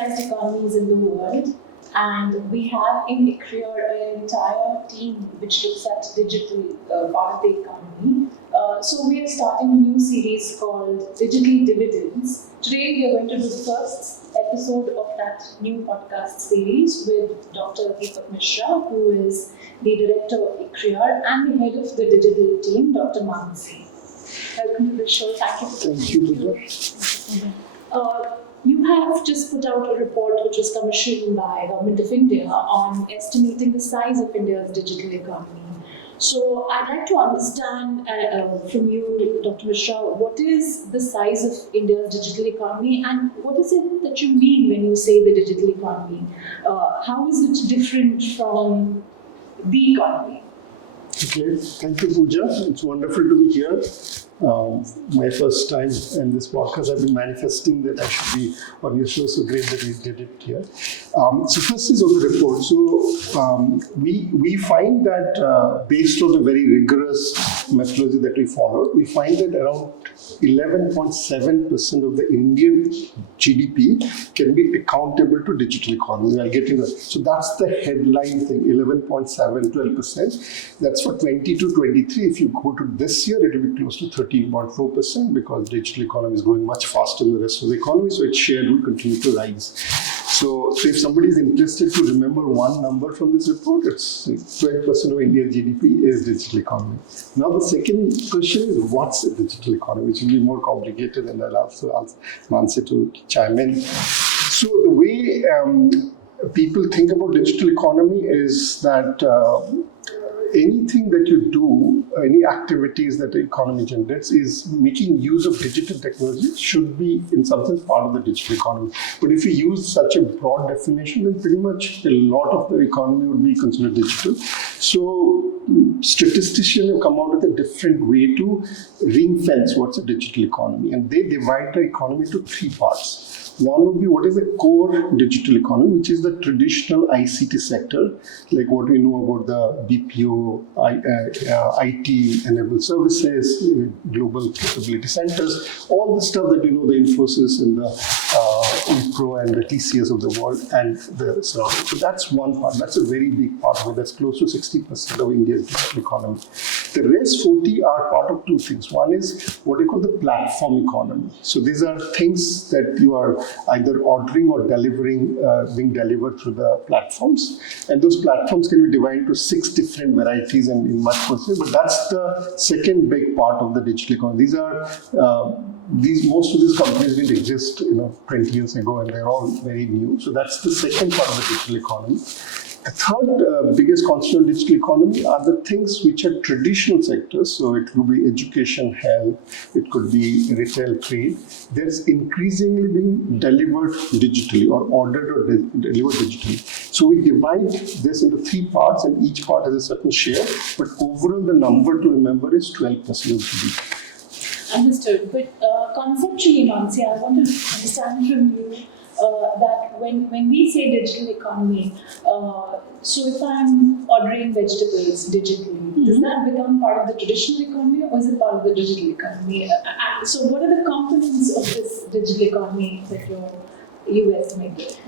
digitalized economies in the world. And we have in ICRIER an entire team which looks at digital part of the economy. So we are starting a new series called Digital Dividends. Today we are going to do the first episode of that new podcast series with Dr. Deepak Mishra, who is the director of ICRIER and the head of the digital team, Dr. Mansi. Welcome to the show. Thank you for coming. Thank you, Puja. You have just put out a report which was commissioned by Government of India on estimating the size of India's digital economy. So I'd like to understand from you, Dr. Mishra, what is the size of India's digital economy and what is it that you mean when you say the digital economy? How is it different from the economy? Okay, thank you, Puja. It's wonderful to be here. My first time in this podcast, I've been manifesting that I should be on your show, so great that we did it here. So first is on the report. So we find that based on the very rigorous methodology that we followed, we find that around 11.7% of the Indian GDP can be accountable to digital economy. I'll get into that. So that's the headline thing, 11.7, 12%. That's for 22-23. If you go to this year, it will be close to 13.4% because digital economy is growing much faster than the rest of the economy, so its share will continue to rise. So if somebody is interested to remember one number from this report, it's 12% of India's GDP is digital economy. Now the second question is, what's a digital economy? Which will be more complicated, and I'll also ask Mansi to chime in. So the way people think about digital economy is that anything that you do, any activities that the economy generates is making use of digital technology should be in some sense part of the digital economy. But if you use such a broad definition, then pretty much a lot of the economy would be considered digital. So statisticians have come out with a different way to ring fence what's a digital economy, and they divide the economy to three parts. One would be what is the core digital economy, which is the traditional ICT sector, like what we know about the BPO, IT-enabled services, global capability centers, all the stuff that we know, the Infosys and the Wipro and the TCS of the world and the surrounding. So that's one part. That's a very big part of it. That's close to 60% of India's digital economy. The rest 40 are part of two things. One is what they call the platform economy. So these are things that you are either ordering or delivering, being delivered through the platforms. And those platforms can be divided into 6 different varieties and in much more. But that's the second big part of the digital economy. Most of these companies didn't exist 20 years ago, and they're all very new. So that's the second part of the digital economy. The third biggest constituent of digital economy are the things which are traditional sectors. So it could be education, health, it could be retail, trade. There's increasingly being delivered digitally or ordered or delivered digitally. So we divide this into 3 parts, and each part has a certain share. But overall, the number to remember is 12% of GDP. Understood. But conceptually, Mansi, I want to understand from you that when we say digital economy, so if I'm ordering vegetables digitally, does that become part of the traditional economy or is it part of the digital economy? So what are the components of this digital economy that you estimate?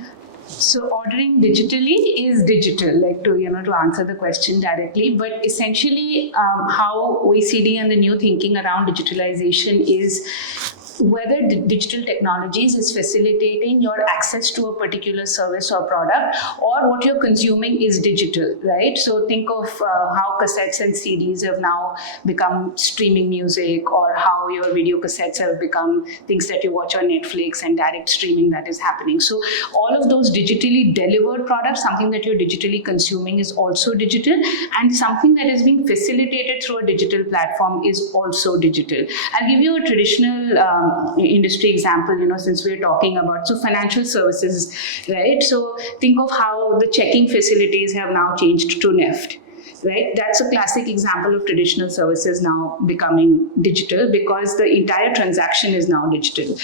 So ordering digitally is digital, like to answer the question directly, but essentially how OECD and the new thinking around digitalization is whether digital technologies is facilitating your access to a particular service or product, or what you're consuming is digital, right? So think of how cassettes and CDs have now become streaming music, or how your video cassettes have become things that you watch on Netflix and direct streaming that is happening. So all of those digitally delivered products, something that you're digitally consuming is also digital, and something that is being facilitated through a digital platform is also digital. I'll give you a traditional industry example, since we're talking about, so financial services, right? So think of how the checking facilities have now changed to NEFT. right? That's a classic example of traditional services now becoming digital because the entire transaction is now digital.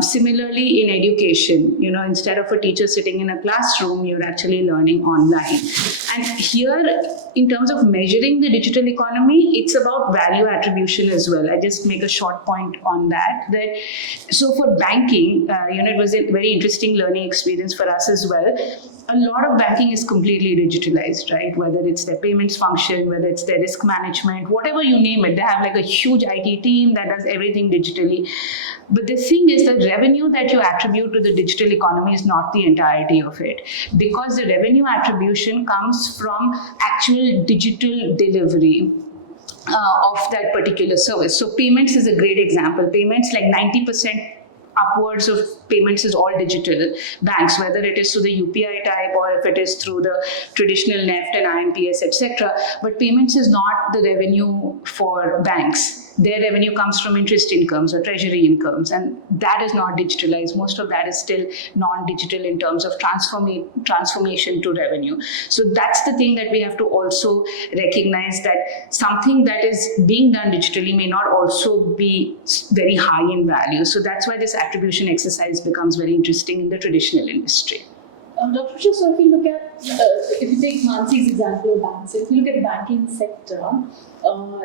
Similarly, in education, instead of a teacher sitting in a classroom, you're actually learning online. And here, in terms of measuring the digital economy, it's about value attribution as well. I just make a short point on that. So for banking, it was a very interesting learning experience for us as well. A lot of banking is completely digitalized, right? Whether it's their payments function, whether it's their risk management, whatever you name it, they have like a huge IT team that does everything digitally. But the thing is, the revenue that you attribute to the digital economy is not the entirety of it, because the revenue attribution comes from actual digital delivery of that particular service. So payments is a great example. Payments, like 90% upwards of payments is all digital. Banks, whether it is through the UPI type or if it is through the traditional NEFT and IMPS, etc. But payments is not the revenue for banks. Their revenue comes from interest incomes or treasury incomes, and that is not digitalized. Most of that is still non-digital in terms of transformation to revenue. So that's the thing that we have to also recognize, that something that is being done digitally may not also be very high in value. So that's why this attribution exercise becomes very interesting in the traditional industry. Dr. Puja, so if you look at, if you take Mansi's example of banks, if you look at the banking sector,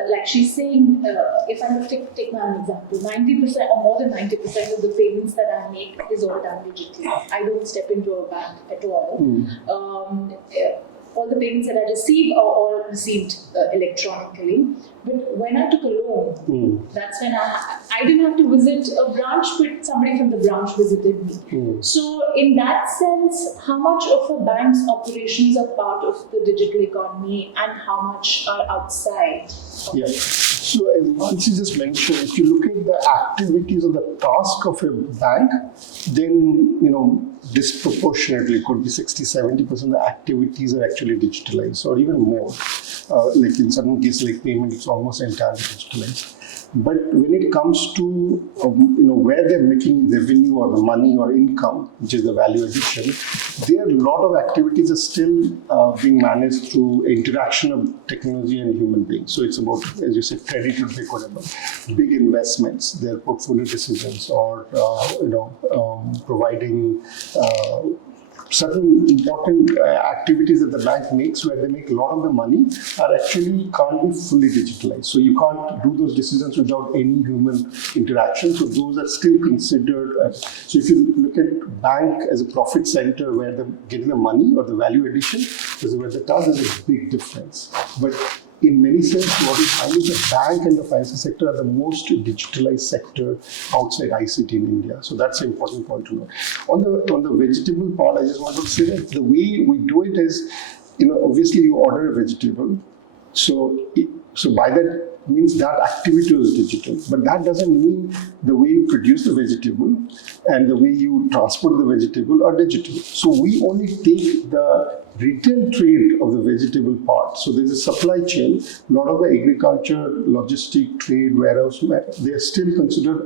like she's saying, if I were to take my own example, 90% or more than 90% of the payments that I make is all done digitally. I don't step into a bank at all. All the payments that I receive are all received electronically. But when I took a loan, that's when I didn't have to visit a branch, but somebody from the branch visited me. So in that sense, how much of a bank's operations are part of the digital economy and how much are outside? Yeah. So as Mansi just mentioned, if you look at the activities or the task of a bank, then, disproportionately could be 60-70% of the activities are actually digitalized, or even more. Like in certain cases, like payment, it's almost entirely digitalized. But when it comes to where they're making revenue or the money or income, which is the value addition, there are a lot of activities are still being managed through interaction of technology and human beings. So it's about, as you said, credit would be whatever, big investments, their portfolio decisions, or providing certain important activities that the bank makes, where they make a lot of the money, are actually can't be fully digitalized. So you can't do those decisions without any human interaction. So those are still considered. So if you look at bank as a profit center where they're getting the money or the value addition, where the task is a big difference. But in many sense, what we find is the bank and the financial sector are the most digitalized sector outside ICT in India. So that's an important point to know. On the vegetable part, I just want to say that the way we do it is, obviously you order a vegetable. So by that means that activity is digital, but that doesn't mean the way you produce the vegetable and the way you transport the vegetable are digital. So we only take the retail trade of the vegetable part. So there's a supply chain. A lot of the agriculture, logistic, trade, warehouse, they are still considered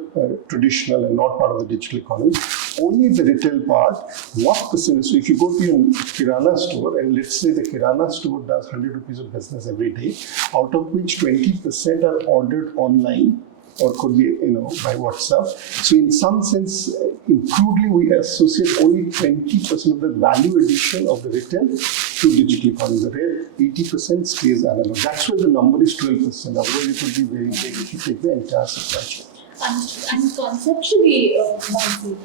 traditional and not part of the digital economy. Only the retail part, what percentage? So if you go to your Kirana store, and let's say the Kirana store does 100 rupees of business every day, out of which 20% are ordered online, or could be, by WhatsApp. So in some sense, crudely, we associate only 20% of the value addition of the retail to digital economy. The rest 80% stays analog. That's why the number is 12%. Otherwise, it would be very big if you take the entire supply chain. And conceptually, Mansi,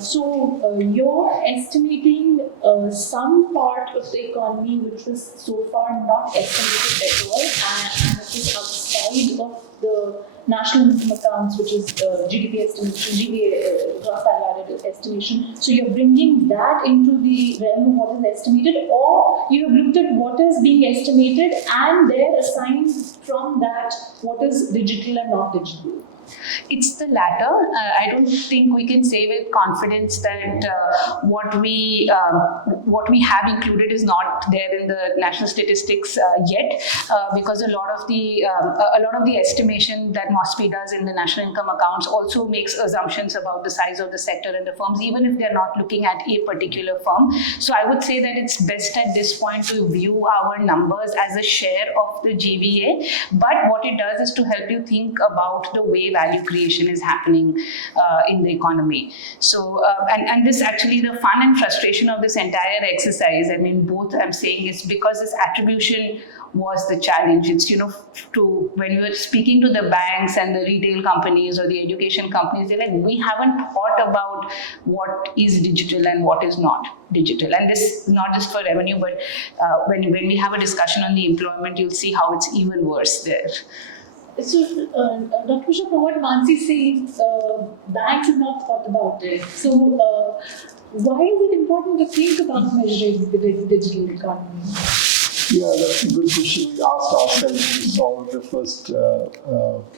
so you're estimating some part of the economy which was so far not estimated at all, and it is outside of the national income accounts, which is GDP estimation, GDP gross value added estimation. So you're bringing that into the realm of what is estimated, or you have looked at what is being estimated and there assigned from that what is digital and not digital. It's the latter. I don't think we can say with confidence that what we what we have included is not there in the national statistics yet, because a lot of the estimation that MOSPI does in the national income accounts also makes assumptions about the size of the sector and the firms, even if they're not looking at a particular firm. So I would say that it's best at this point to view our numbers as a share of the GVA, but what it does is to help you think about the way value creation is happening in the economy. So, and this actually, the fun and frustration of this entire exercise, I mean, both I'm saying is because this attribution was the challenge. It's, to when you were speaking to the banks and the retail companies or the education companies, they're like, we haven't thought about what is digital and what is not digital. And this is not just for revenue, but when we have a discussion on the employment, you'll see how it's even worse there. So, Dr. Mishra, from what Mansi says, banks have not thought about it. So, why is it important to think about measuring the digital economy? Yeah, that's a good question. We asked ourselves when we saw the first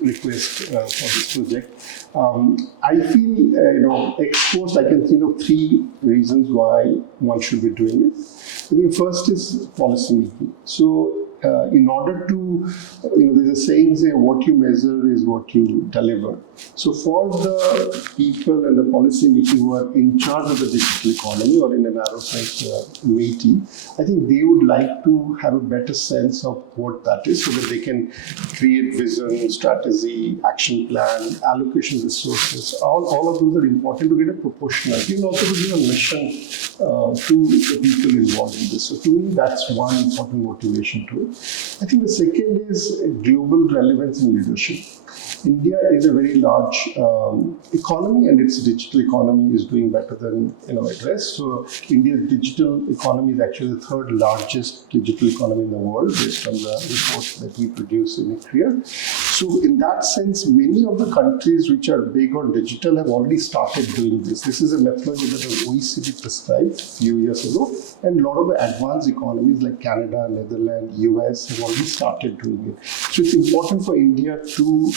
request for this project. I feel, exposed, I can think of 3 reasons why one should be doing it. I think first is policy making. So, in order to, there's a saying, what you measure is what you deliver. So for the people and the policy making who are in charge of the digital economy, or in a narrow sense, MeitY, I think they would like to have a better sense of what that is so that they can create vision, strategy, action plan, allocation resources. All of those are important to get a proportionality and also to give a mission to the people involved in this. So to me, that's one important motivation to it. I think the second is global relevance in leadership. India is a very large economy, and its digital economy is doing better than the rest. So India's digital economy is actually the 3rd largest digital economy in the world, based on the reports that we produce in ICRIER. So in that sense, many of the countries which are big on digital have already started doing this. This is a methodology that the OECD prescribed a few years ago, and a lot of the advanced economies like Canada, Netherlands, US have already started doing it. So it's important for India to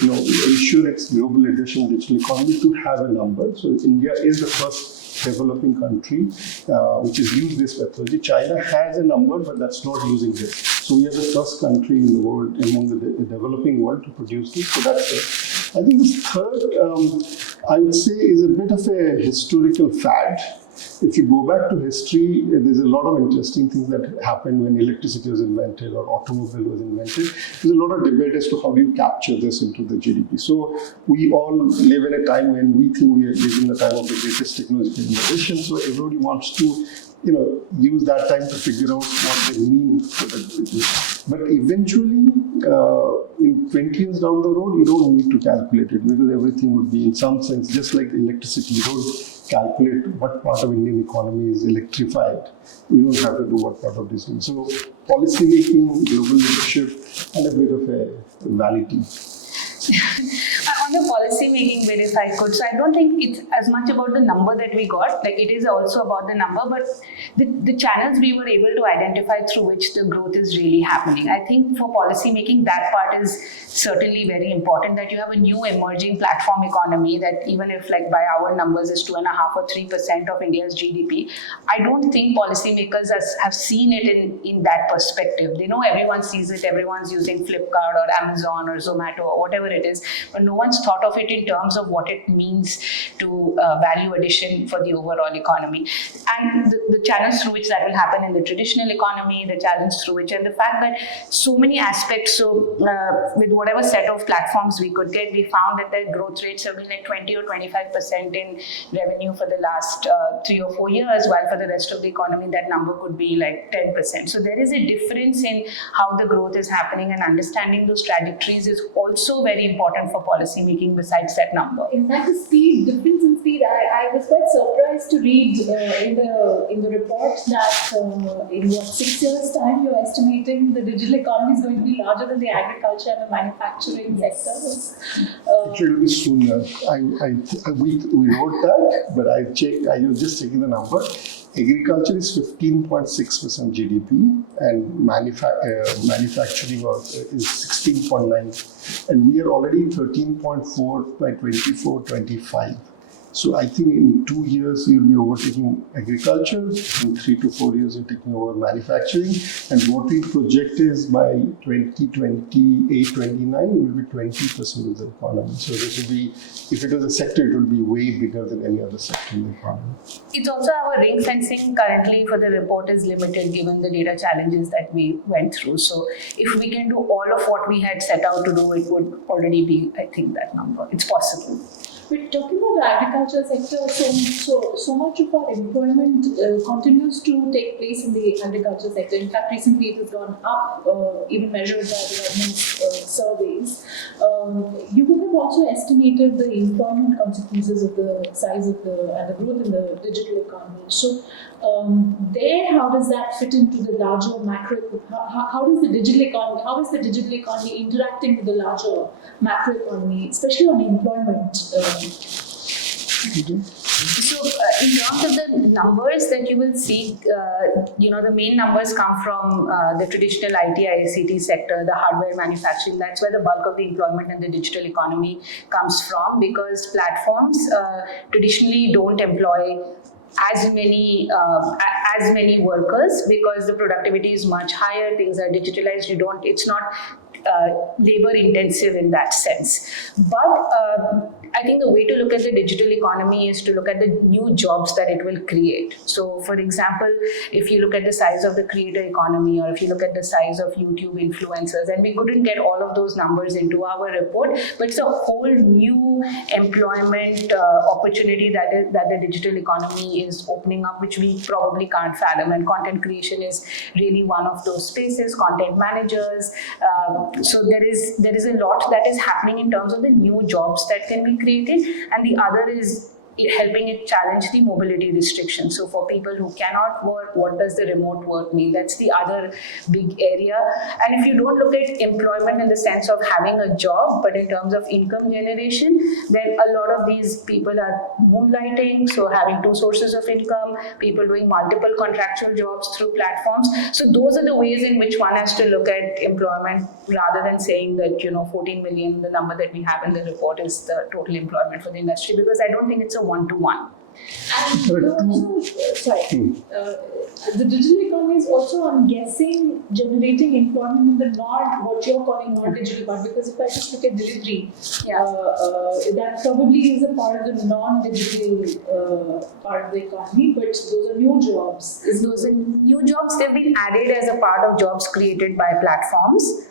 ensure its global leadership in digital economy to have a number. So India is the first developing country which has used this methodology. China has a number, but that's not using this. So we are the first country in the world, among the developing world, to produce this. So that's it. I think this third, I would say, is a bit of a historical fad. If you go back to history, there's a lot of interesting things that happened when electricity was invented or automobile was invented. There's a lot of debate as to how do you capture this into the GDP. So we all live in a time when we think we are living in the time of the greatest technological innovation. So everybody wants to use that time to figure out what they mean for the business. But eventually, in 20 years down the road, you don't need to calculate it, because everything would be, in some sense, just like electricity. You don't calculate what part of Indian economy is electrified. We don't have to do what part of this is. So policy making, global leadership, and a bit of a vanity. On the policy making bit, if I could, so I don't think it's as much about the number that we got, like it is also about the number, but the channels we were able to identify through which the growth is really happening. I think for policy making, that part is certainly very important, that you have a new emerging platform economy that even if by our numbers is 2.5 or 3% of India's GDP, I don't think policymakers have seen it in that perspective. They know everyone sees it, everyone's using Flipkart or Amazon or Zomato or whatever it is, but no one's thought of it in terms of what it means to value addition for the overall economy. And the challenge through which that will happen in the traditional economy, the challenge through which, and the fact that so many aspects, so with whatever set of platforms we could get, we found that their growth rates have been 20 or 25% in revenue for the last 3 or 4 years, while for the rest of the economy, that number could be 10%. So there is a difference in how the growth is happening, and understanding those trajectories is also very important for policy making besides that number. In fact, the difference in speed, I was quite surprised to read in the report that in 6 years' time, you're estimating the digital economy is going to be larger than the agriculture and the manufacturing sectors. It will be sooner. We wrote that, but I was just checking the number. Agriculture is 15.6% GDP, and manufacturing is 16.9%, and we are already 13.4 by 24-25. So I think in 2 years you'll be overtaking agriculture, in 3 to 4 years you're taking over manufacturing, and what we project is by 2028, 29, it will be 20% of the economy. So this will be, if it was a sector, it will be way bigger than any other sector in the economy. It's also our ring fencing currently for the report is limited given the data challenges that we went through. So if we can do all of what we had set out to do, it would already be, I think, that number. It's possible. We're talking about the agriculture sector, so much of our employment continues to take place in the agriculture sector. In fact, recently it has gone up, even measured by the government surveys. You would have also estimated the employment consequences of the size of and the growth in the digital economy. So how does that fit into the larger macro? How is the digital economy interacting with the larger macroeconomy, especially on employment? So, in terms of the numbers that you will see, the main numbers come from the traditional IT, ICT sector, the hardware manufacturing. That's where the bulk of the employment in the digital economy comes from, because platforms traditionally don't employ as many workers, because the productivity is much higher. Things are digitalized. It's not labor intensive in that sense. But I think the way to look at the digital economy is to look at the new jobs that it will create. So, for example, if you look at the size of the creator economy, or if you look at the size of YouTube influencers, and we couldn't get all of those numbers into our report, but it's a whole new employment opportunity that the digital economy is opening up, which we probably can't fathom. And content creation is really one of those spaces. Content managers. So there is a lot that is happening in terms of the new jobs that can be created, and the other is helping it challenge the mobility restrictions. So for people who cannot work, what does the remote work mean? That's the other big area. And if you don't look at employment in the sense of having a job, but in terms of income generation, then a lot of these people are moonlighting, so having two sources of income, people doing multiple contractual jobs through platforms. So those are the ways in which one has to look at employment, rather than saying that 14 million, the number that we have in the report, is the total employment for the industry, because I don't think it's a one-to-one. And the digital economy is also, I'm guessing, generating employment in the what you're calling non-digital part, because if I just look at delivery, that probably is a part of the non-digital part of the economy, but those are new jobs. Those are new jobs. They've been added as a part of jobs created by platforms.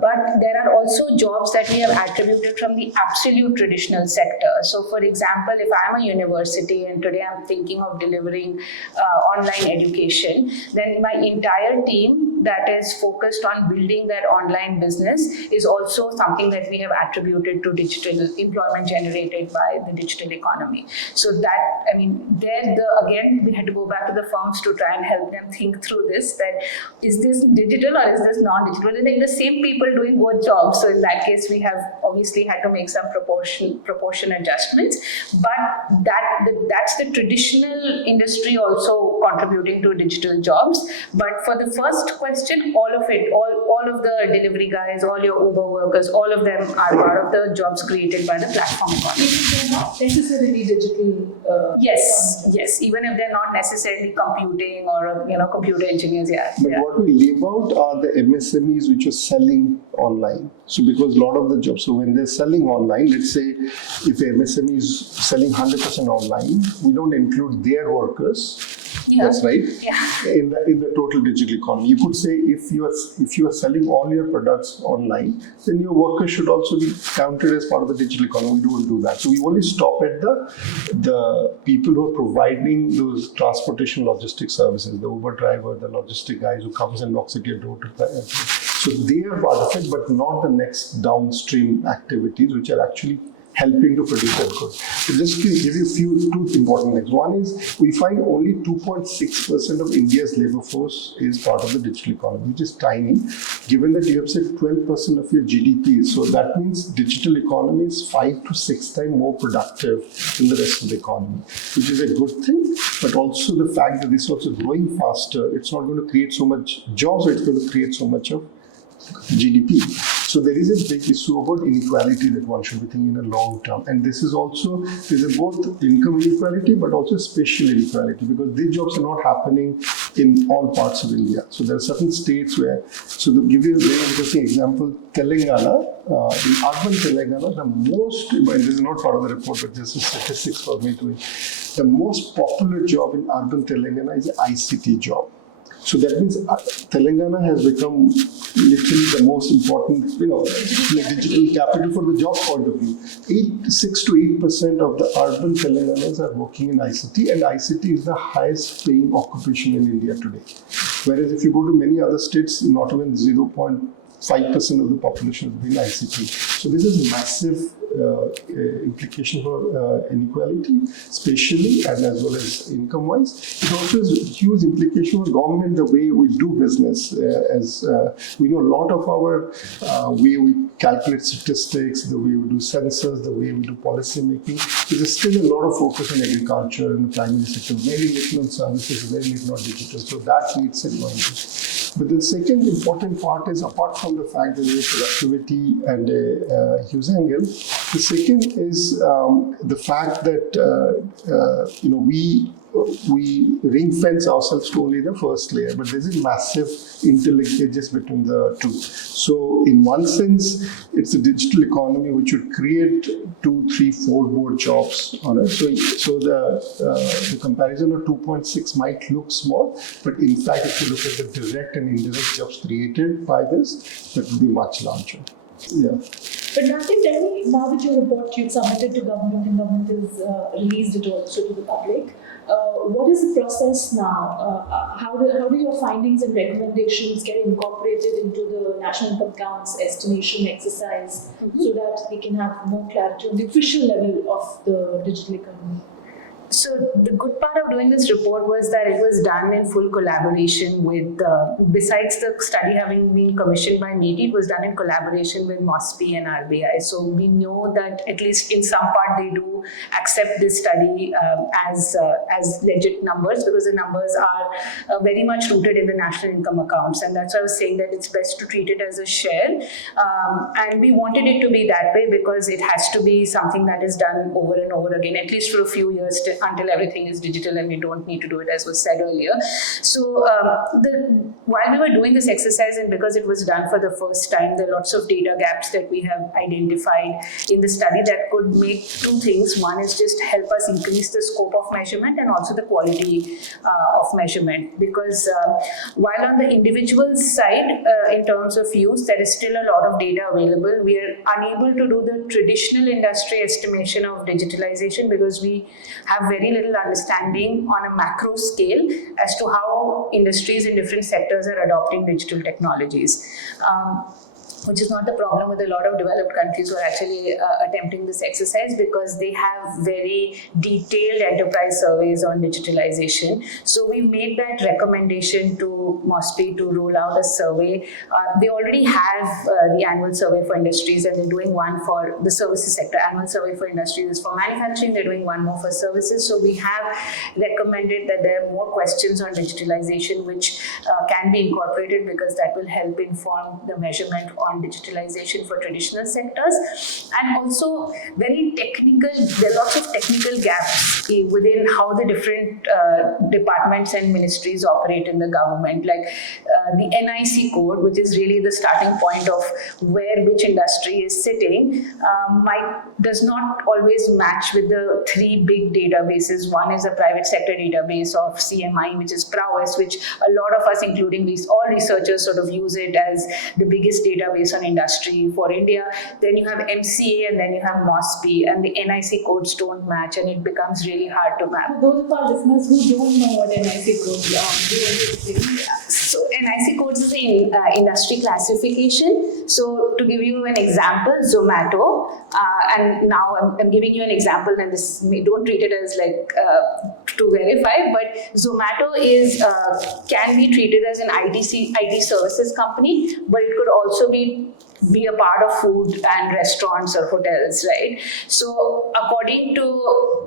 But there are also jobs that we have attributed from the absolute traditional sector. So, for example, if I'm a university and today I'm thinking of delivering online education, then my entire team that is focused on building that online business is also something that we have attributed to digital employment generated by the digital economy. So that, again, we had to go back to the firms to try and help them think through this, that is this digital or is this non-digital? They're the same people doing both jobs. So in that case, we have obviously had to make some proportion adjustments. But that's the traditional industry also contributing to digital jobs. But for the first question, all of the delivery guys, all your Uber workers, all of them are part of the jobs created by the platform economy. They're not necessarily digital. Yes. Even if they're not necessarily computing or computer engineers, But what we leave out are the MSMEs which are selling online. So because a lot of the jobs, so when they're selling online, let's say if the MSME is selling 100% online, we don't include their workers. Yeah. That's right. Yeah. In the total digital economy, you could say if you are selling all your products online, then your workers should also be counted as part of the digital economy. We don't do that. So we only stop at the people who are providing those transportation logistics services, the Uber driver, the logistic guys who comes and knocks at your door to. So they are part of it, but not the next downstream activities which are actually helping to produce that good. So just to give you two important things. One is we find only 2.6% of India's labor force is part of the digital economy, which is tiny, given that you have said 12% of your GDP. So that means digital economy is 5 to 6 times more productive than the rest of the economy, which is a good thing. But also the fact that this is also growing faster, it's not going to create so much jobs, it's going to create so much of GDP. So there is a big issue about inequality that one should be thinking in a long term. And this is also, there's a both income inequality but also spatial inequality, because these jobs are not happening in all parts of India. So there are certain states where, so to give you a very interesting example, Telangana, in urban Telangana, the most, and this is not part of the report, but just statistics for me to, the most popular job in urban Telangana is an ICT job. So that means Telangana has become literally the most important, digital capital for the job point of view. 6 to 8% of the urban Telanganas are working in ICT, and ICT is the highest paying occupation in India today. Whereas if you go to many other states, not even 0.5% of the population has been ICT. So this is massive implication for inequality, spatially and as well as income-wise. It also has huge implication for government, the way we do business. As we know, a lot of our way we calculate statistics, the way we do census, the way we do policy making, there's still a lot of focus on agriculture and the primary sector, very little on services, very little on digital. So that needs advantage. But the second important part is, apart from the fact that there is productivity and a huge angle, the second is the fact that we ring fence ourselves to only the first layer, but there's a massive interlinkages between the two. So in one sense, it's a digital economy which would create 2, 3, 4 more jobs on it. So the comparison of 2.6 might look small, but in fact, if you look at the direct and indirect jobs created by this, that will be much larger. Yeah. But Nancy, tell me, now that your report you've submitted to government and government has released it also to the public, what is the process now? How do your findings and recommendations get incorporated into the national income counts estimation exercise so that we can have more clarity on the official level of the digital economy? So the good part of doing this report was that it was done in full collaboration with, besides the study having been commissioned by MeitY, it was done in collaboration with MOSPI and RBI. So we know that at least in some part they do accept this study as legit numbers, because the numbers are very much rooted in the national income accounts. And that's why I was saying that it's best to treat it as a share. And we wanted it to be that way because it has to be something that is done over and over again, at least for a few years until everything is digital and we don't need to do it, as was said earlier. So while we were doing this exercise, and because it was done for the first time, there are lots of data gaps that we have identified in the study that could make two things. One is just help us increase the scope of measurement and also the quality of measurement. Because while on the individual side, in terms of use, there is still a lot of data available. We are unable to do the traditional industry estimation of digitalization because we have very little understanding on a macro scale as to how industries in different sectors are adopting digital technologies. Which is not the problem with a lot of developed countries who are actually attempting this exercise, because they have very detailed enterprise surveys on digitalization. So we made that recommendation to MOSPI to roll out a survey. They already have the annual survey for industries, and they're doing one for the services sector. Annual survey for industries is for manufacturing, they're doing one more for services. So we have recommended that there are more questions on digitalization which can be incorporated, because that will help inform the measurement on digitalization for traditional sectors. And also very technical, there are lots of technical gaps within how the different departments and ministries operate in the government. Like the NIC code, which is really the starting point of where which industry is sitting, does not always match with the three big databases. One is a private sector database of CMI, which is Prowess, which a lot of us, including all researchers, sort of use it as the biggest database on industry for India. Then you have MCA, and then you have MOSPI, and the NIC codes don't match, and it becomes really hard to map. Those of our listeners who don't know what NIC codes are, so NIC codes is the industry classification. So to give you an example, Zomato, and now I'm giving you an example, and this don't treat it as like to verify, but Zomato can be treated as an IT services company, but it could also be be a part of food and restaurants or hotels, right? So according to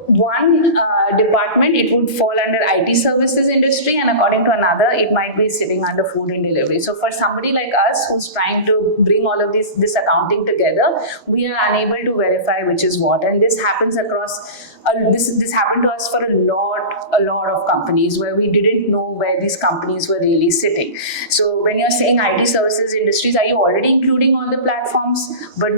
one department, it would fall under IT services industry, and according to another, it might be sitting under food and delivery. So for somebody like us who's trying to bring all of this accounting together, we are unable to verify which is what, and this happens across. This happened to us for a lot of companies where we didn't know where these companies were really sitting. So when you're saying IT services industries, are you already including all the platforms? But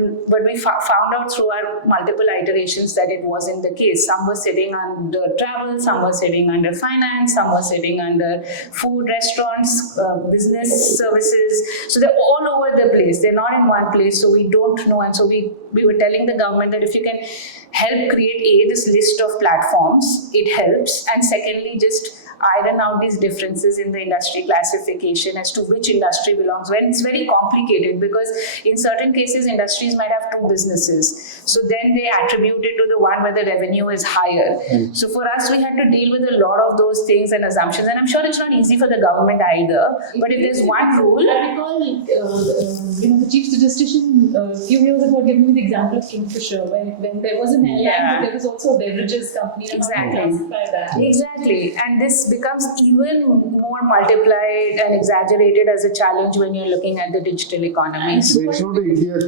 we found out through our multiple iterations that it wasn't the case. Some were sitting under travel, some were sitting under finance, some were sitting under food, restaurants, business services. So they're all over the place. They're not in one place, so we don't know. And so we were telling the government that if you can help create this list of platforms, it helps. And secondly, just iron out these differences in the industry classification as to which industry belongs when. It's very complicated because in certain cases industries might have two businesses, so then they attribute it to the one where the revenue is higher. So for us, we had to deal with a lot of those things and assumptions, and I'm sure it's not easy for the government either, but if there's one rule. I recall the chief statistician a few years ago giving me the example of Kingfisher when there was an airline, but there was also a beverages company, and Exactly. how to classify that. Exactly, and this becomes even more multiplied and exaggerated as a challenge when you're looking at the digital economy. But it's not an India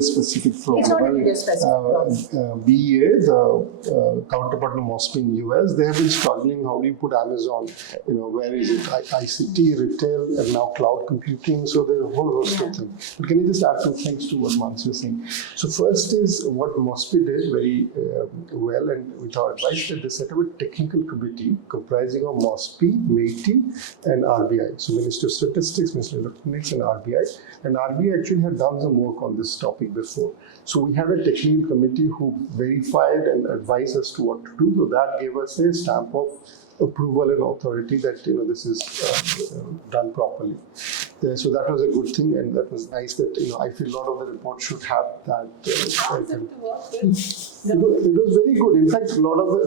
specific problem. It's not an India-specific problem. BEA, the counterpart of MOSPI in US, they have been struggling. How do you put Amazon? Where is it? ICT, retail, and now cloud computing. So there's a whole host of things. But can you just add some things to what Mansi was saying? So first is what MOSPI did very well, and with our advice, that they set up a technical committee comprising of MOSPI, MeitY, and RBI. So Ministry of Statistics, Ministry of Economics, and RBI. And RBI actually had done some work on this topic before. So we had a technical committee who verified and advised us to what to do. So that gave us a stamp of approval and authority that this is done properly. So that was a good thing, and that was nice that I feel a lot of the report should have that. It was very good. In fact, a lot of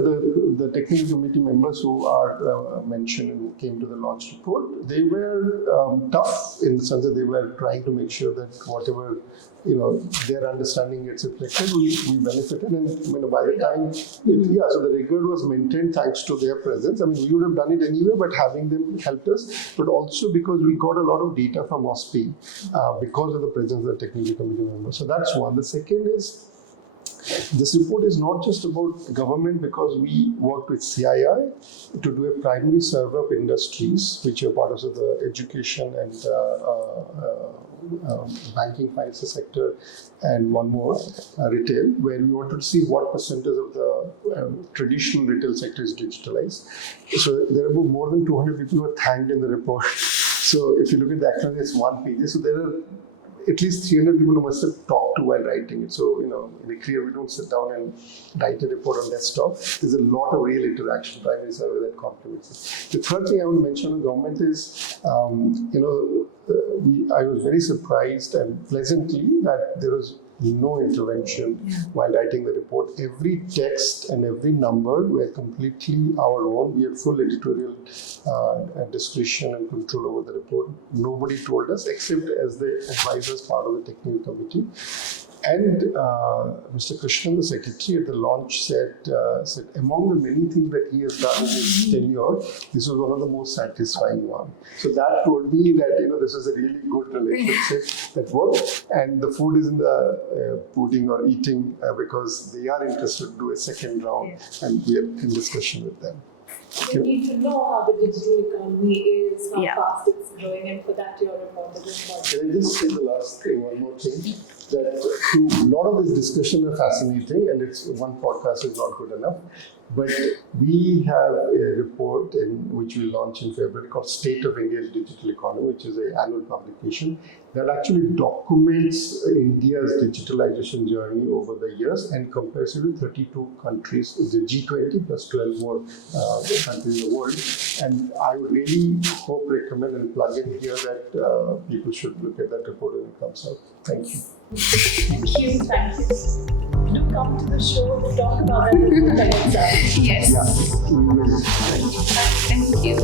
the technical committee members who are mentioned and who came to the launch report, they were tough in the sense that they were trying to make sure that whatever their understanding gets reflected, we benefited, and by the time, so the rigor was maintained thanks to their presence. I mean, we would have done it anyway, but having them helped us, but also because we got a lot of data from OSPI because of the presence of the technical committee members. So that's one. The second is, this report is not just about government, because we worked with CII to do a primary survey of industries which are part of the education and banking, financial sector, and one more, retail, where we wanted to see what percentage of the traditional retail sector is digitalized. So there are more than 200 people who are thanked in the report. So if you look at the acknowledgement, it's one page. So there are at least 300 people who must have talked to while writing it. So, in ICRIER, we don't sit down and write a report on desktop. There's a lot of real interaction, primary survey that complements it. The third thing I would mention on government is, I was very surprised and pleasantly that there was no intervention while writing the report. Every text and every number were completely our own. We had full editorial discretion and control over the report. Nobody told us except as the advisors, part of the technical committee. And Mr. Krishnan, the secretary at the launch, said among the many things that he has done in his tenure, this was one of the most satisfying ones. So that told me that this is a really good relationship that worked, and the food is in the pudding or eating because they are interested to do a second round, and we are in discussion with them. We need to know how the digital economy is, how fast it's growing, and for that your report is important. Can I just say the last thing, one more thing? That a lot of this discussion are fascinating, and it's one podcast is not good enough. But we have a report which we launch in February called State of India's Digital Economy, which is an annual publication that actually documents India's digitalization journey over the years and compares it with 32 countries, the G20 plus 12 more countries in the world. And I would really recommend and plug in here that people should look at that report when it comes out. Thank you. Thank you. Do come to the show to talk about that. Yes. Yeah. Thank you.